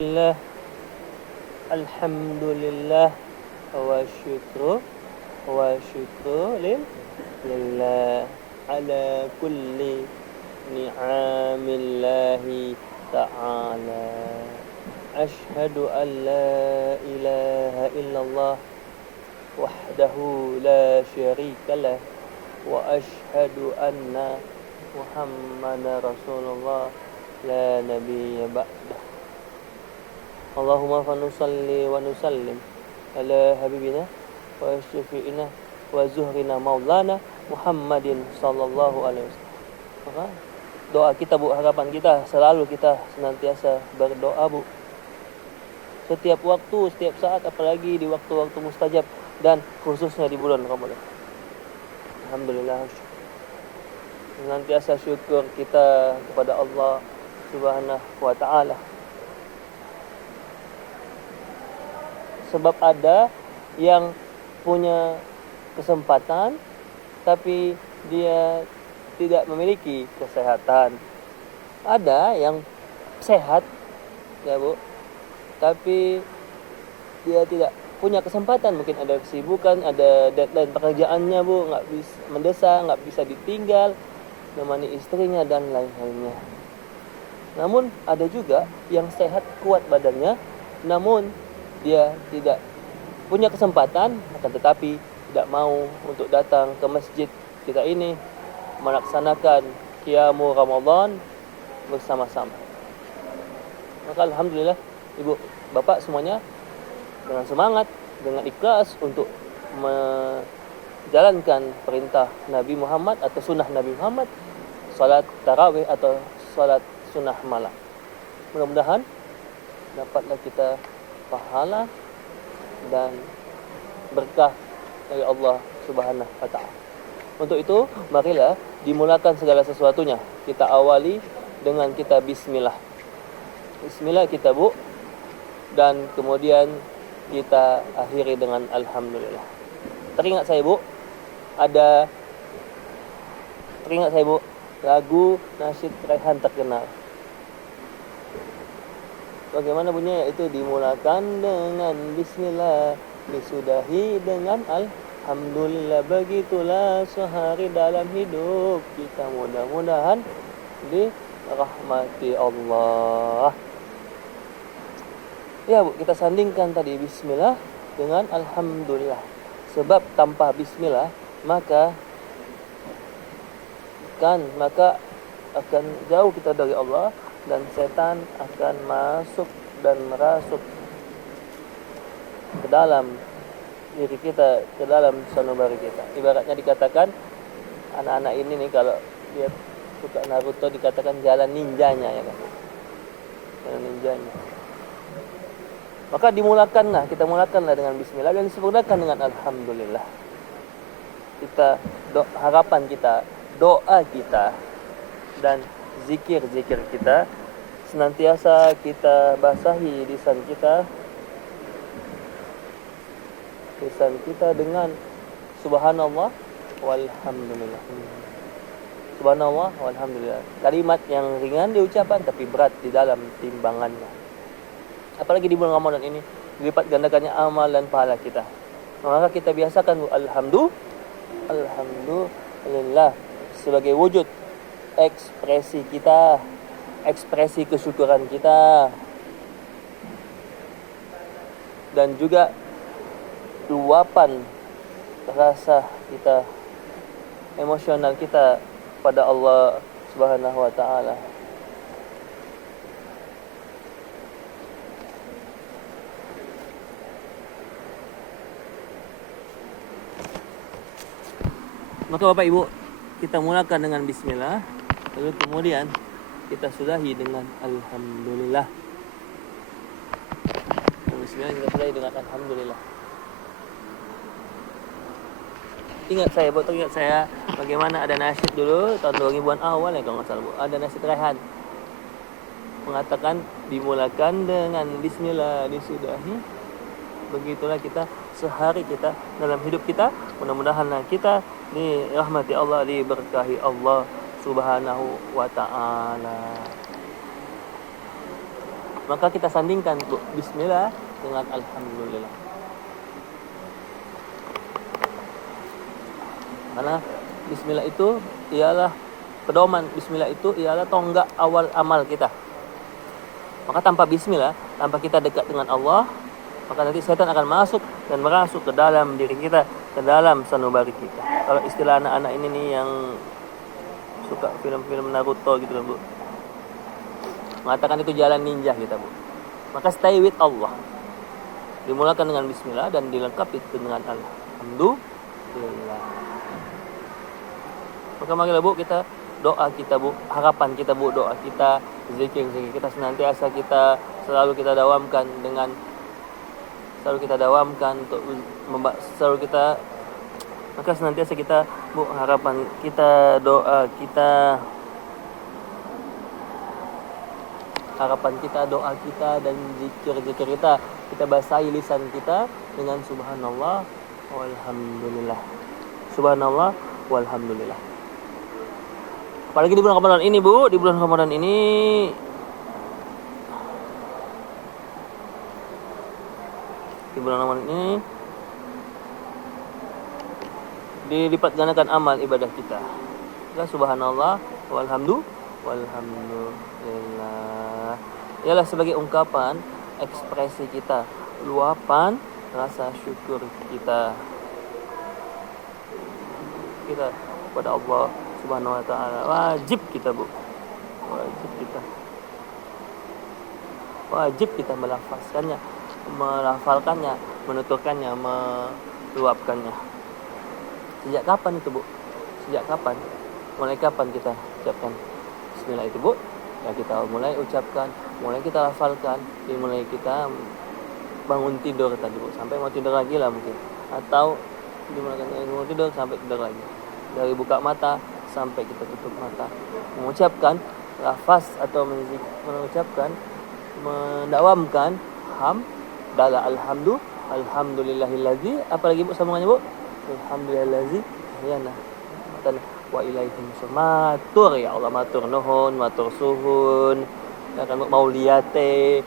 Alhamdulillah, alhamdulillah wa syukru lillah ala kulli ni'amillahi ta'ala. Ashhadu an la ilaha illallah wahdahu la syarika lah wa ashhadu anna Muhammadar Rasulullah la nabiyya ba'dah. Allahumma fanusalli wa nusallim ala habibina wa syafi'ina wa zuhrina maulana Muhammadin sallallahu alaihi wasallam. Maka doa kita, Bu, harapan kita selalu kita senantiasa berdoa, Bu. Setiap waktu, setiap saat, apalagi di waktu-waktu mustajab dan khususnya di bulan Ramadan. Alhamdulillah. Senantiasa syukur kita kepada Allah Subhanahu wa taala. Sebab ada yang punya kesempatan tapi dia tidak memiliki kesehatan. Ada yang sehat, ya Bu, tapi dia tidak punya kesempatan. Mungkin ada kesibukan, ada deadline pekerjaannya, Bu, nggak bisa mendesak, nggak bisa ditinggal, menemani istrinya dan lain-lainnya. Namun ada juga yang sehat, kuat badannya, namun dia tidak punya kesempatan, akan tetapi tidak mau untuk datang ke masjid kita ini melaksanakan qiyamul Ramadan bersama-sama. Maka alhamdulillah Ibu, Bapak semuanya dengan semangat, dengan ikhlas untuk menjalankan perintah Nabi Muhammad atau sunnah Nabi Muhammad, salat tarawih atau salat sunnah malam. Mudah-mudahan dapatlah kita pahala dan berkah dari Allah Subhanahu wa taala. Untuk itu, marilah dimulakan segala sesuatunya. Kita awali dengan kita bismillah. Bismillah kita, Bu, dan kemudian kita akhiri dengan alhamdulillah. Teringat saya, Bu, lagu nasyid Raihan terkenal. Bagaimana bunyinya? Itu dimulakan dengan bismillah, disudahi dengan alhamdulillah. Begitulah sehari dalam hidup kita, mudah-mudahan dirahmati Allah. Ya, Bu, kita sandingkan tadi bismillah dengan alhamdulillah. Sebab tanpa bismillah maka akan jauh kita dari Allah, dan setan akan masuk dan merasuk ke dalam diri kita, ke dalam sanubari kita. Ibaratnya dikatakan anak-anak ini nih, kalau dia suka Naruto, dikatakan jalan ninjanya, ya kan? Jalan ninjanya. Maka kita mulakanlah dengan bismillah dan disempurnakan dengan alhamdulillah. Kita harapan kita, doa kita, dan zikir-zikir kita senantiasa kita basahi lisan kita dengan subhanallah walhamdulillah. Subhanallah walhamdulillah. Kalimat yang ringan diucapkan tapi berat di dalam timbangannya. Apalagi di bulan Ramadan ini dilipat gandakannya amal dan pahala kita. Maka kita biasakan alhamdulillah sebagai wujud ekspresi kita, ekspresi kesyukuran kita, dan juga luapan rasa kita, emosional kita pada Allah Subhanahu wa taala. Maka Bapak Ibu, kita mulakan dengan bismillah, lalu kemudian kita sudahi dengan alhamdulillah. Bismillah, kita sudahi dengan alhamdulillah. Ingat saya bagaimana ada nasyid dulu tahun 2000-an awal ya, kalau nggak salah, Bu. Ada nasyid Raihan mengatakan dimulakan dengan bismillah, disudahi. Begitulah kita sehari kita dalam hidup kita, mudah-mudahan kita dirahmati Allah, diberkahi Allah Subhanahu wa ta'ala. maka kita sandingkan Bu, bismillah dengan alhamdulillah. Karena bismillah itu ialah pedoman, bismillah itu ialah tonggak awal amal kita. Maka tanpa bismillah, tanpa kita dekat dengan Allah, maka nanti setan akan masuk dan merasuk ke dalam diri kita, ke dalam sanubari kita. Kalau istilah anak-anak ini nih yang suka film-film Naruto gitu loh Bu, mengatakan itu jalan ninja kita Bu. Maka stay with Allah, dimulakan dengan bismillah dan dilengkapi dengan alhamdulillah. Maka marilah Bu, kita doa kita Bu, harapan kita Bu, doa kita, zikir kita senantiasa kita selalu kita dawamkan dengan untuk selalu kita, maka senantiasa kita Bu, harapan kita, doa kita, dan zikir kita basahi lisan kita dengan subhanallah walhamdulillah, subhanallah walhamdulillah. Apalagi di bulan Ramadan ini Bu, di bulan Ramadan ini dilipat gandakan amal ibadah kita. Ya subhanallah walhamdulillah. Ialah sebagai ungkapan ekspresi kita, luapan rasa syukur kita kepada Allah Subhanahu wa taala. Wajib kita Bu, wajib kita melafalkannya, menuturkannya, meluapkannya. Sejak kapan itu Bu? Mulai kapan kita ucapkan bismillah itu Bu? Ya kita mulai ucapkan, mulai kita lafalkan, mulai kita bangun tidur tadi Bu, sampai mau tidur lagi lah mungkin, atau dimulai mau tidur sampai tidur lagi, dari buka mata sampai kita tutup mata, mengucapkan lafaz atau mendawamkan alhamdulillahilladzi, apalagi Bu sambungannya Bu, alhamdulillahilladzi ahyana wa ilaihim matur, ya Allah matur nuhun, matur suhun, ya kan mauliyate,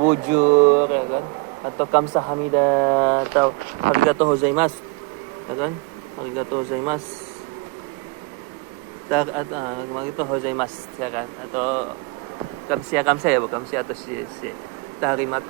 bujur, ya kan, atau kamsahamida, atau arigatou gozaimasu, ya kan, arigatou gozaimasu, arigatou gozaimasu, ya kan, atau kamsia ya Bu, kamsia atau si terima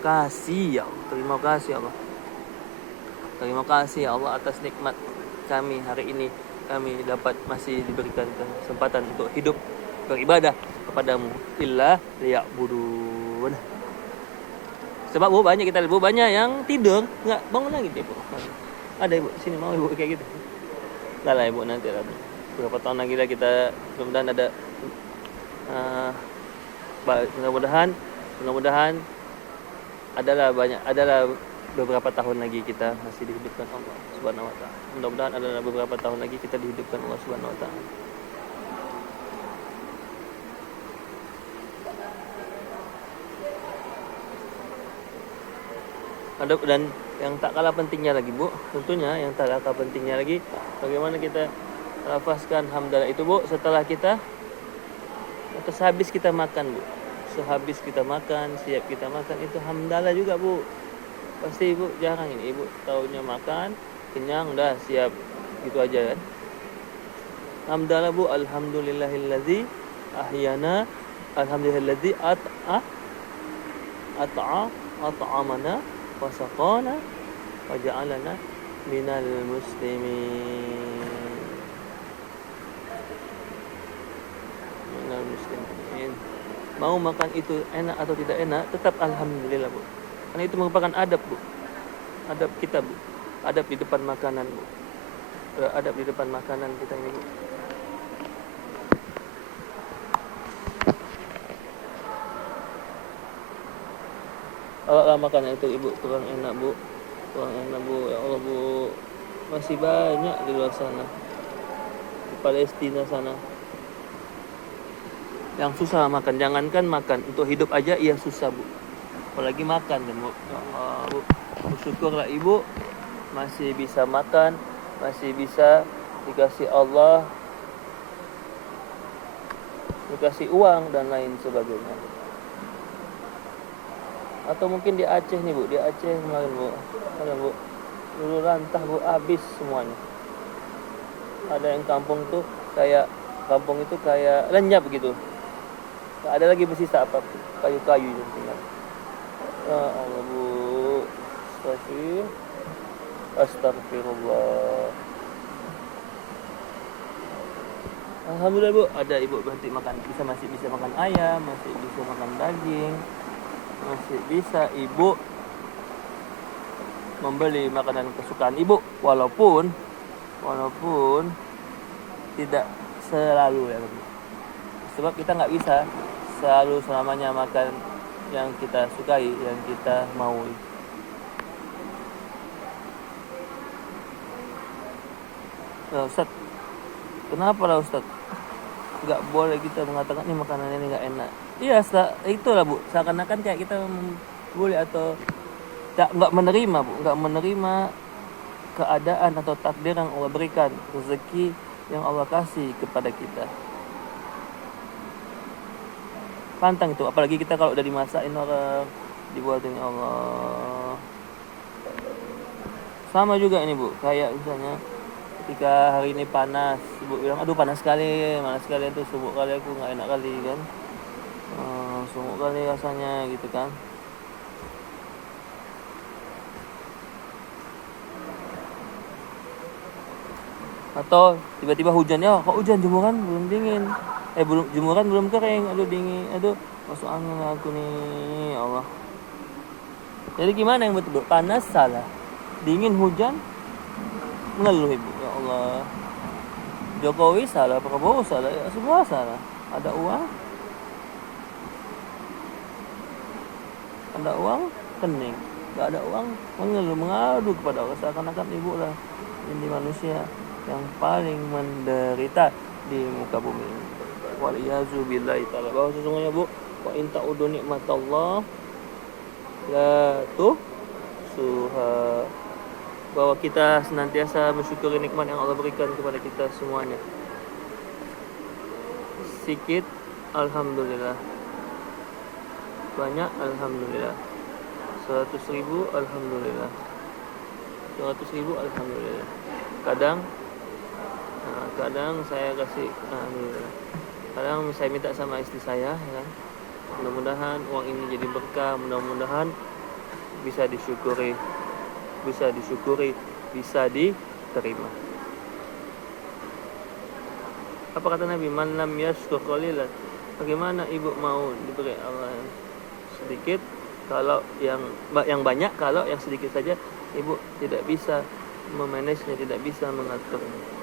kasih ya Allah, terima kasih ya Allah atas nikmat kami hari ini, kami dapat masih diberikan kesempatan untuk hidup beribadah kepadamu illa liya'budun. Sebab Bu banyak yang tidur nggak bangun lagi deh Bu. Ada Ibu sini mau Ibu kayak gitu. Lah Ibu, nanti lah beberapa tahun lagi lah kita mudah-mudahan ada mudah-mudahan adalah beberapa tahun lagi kita masih dihidupkan Allah Subhanahu wa taala. Mudah-mudahan adalah beberapa tahun lagi kita dihidupkan Allah Subhanahu wa taala. Dan yang tak kalah pentingnya lagi Bu, tentunya yang tak kalah pentingnya lagi, bagaimana kita lafazkan hamdalah itu Bu setelah kita atau sehabis kita makan Bu. Sehabis kita makan, siap kita makan, itu hamdalah juga Bu. Pasti Ibu jarang ini, Ibu taunya makan, kenyang, udah siap gitu aja kan. Hamdalah Bu, alhamdulillahilladzi ahyana, alhamdulillahilladzi at'amana wa saqana wa ja'alana minal muslimin. Mau makan itu enak atau tidak enak, tetap alhamdulillah Bu. Karena itu merupakan adab Bu, adab kita Bu, adab di depan makanan Bu, adab di depan makanan kita ini Bu. Kalau makanan itu Ibu kurang enak Bu, ya Allah Bu, masih banyak di luar sana, di Palestina sana yang susah makan. Jangankan makan, untuk hidup aja ia susah Bu, apalagi makan kan Bu. Bu, bersyukurlah Ibu masih bisa makan, masih bisa dikasih Allah dikasih uang dan lain sebagainya. Atau mungkin di Aceh nih Bu, di Aceh kemarin Bu, ada Bu, dulu rantah Bu, habis semuanya. Ada yang kampung itu kayak lenyap gitu, nggak ada lagi bersisa apa, kayu-kayu yang tinggal. Ya Allah Bu, astagfirullah. Alhamdulillah Bu, ada ibu berhenti makan, masih bisa makan ayam, masih bisa makan daging, masih bisa ibu membeli makanan kesukaan ibu, walaupun tidak selalu ya Bu. Sebab kita nggak bisa selalu selamanya makan yang kita sukai, yang kita maui. Nah, Ustaz, kenapa lah Ustaz? Nggak boleh kita mengatakan ini makanan ini nggak enak. Iya, itulah Bu. Seakan-akan kayak kita boleh atau nggak menerima Bu, nggak menerima keadaan atau takdir yang Allah berikan, rezeki yang Allah kasih kepada kita. Pantang itu, apalagi kita kalau udah dimasakin orang, dibuatin Allah. Sama juga ini Bu, kayak misalnya ketika hari ini panas, ibu bilang aduh panas sekali itu, sumuk kali aku, nggak enak kali kan, sumuk kali rasanya gitu kan. Atau tiba-tiba hujan, ya kok hujan, jemuran belum dingin, jemuran belum kering, aduh dingin, aduh masuk angin aku nih, Allah. Jadi gimana yang betul? Panas salah, dingin hujan ngeluh ibu, ya Allah. Jokowi salah, Prabowo salah, ya semua salah. Ada uang kening, nggak ada uang mengeluh, mengadu kepada Allah, seakan-akan ibu lah ini manusia yang paling menderita di muka bumi ini. Waliyazubillahi ta'ala, bahwa sesungguhnya Bu, wa in ta'udu nikmatallah la tuhsuha, bahwa kita senantiasa mensyukuri nikmat yang Allah berikan kepada kita semuanya. Sikit alhamdulillah, banyak alhamdulillah, 100.000 alhamdulillah, 200.000 alhamdulillah. Kadang saya kasih alhamdulillah, kadang saya minta sama istri saya ya kan, mudah-mudahan uang ini jadi berkah, mudah-mudahan bisa disyukuri, bisa diterima. Apa kata Nabi, man lam yashkur qalilan, bagaimana ibu mau diberi Allah yang sedikit kalau yang banyak, kalau yang sedikit saja ibu tidak bisa memanagenya, tidak bisa mengaturnya.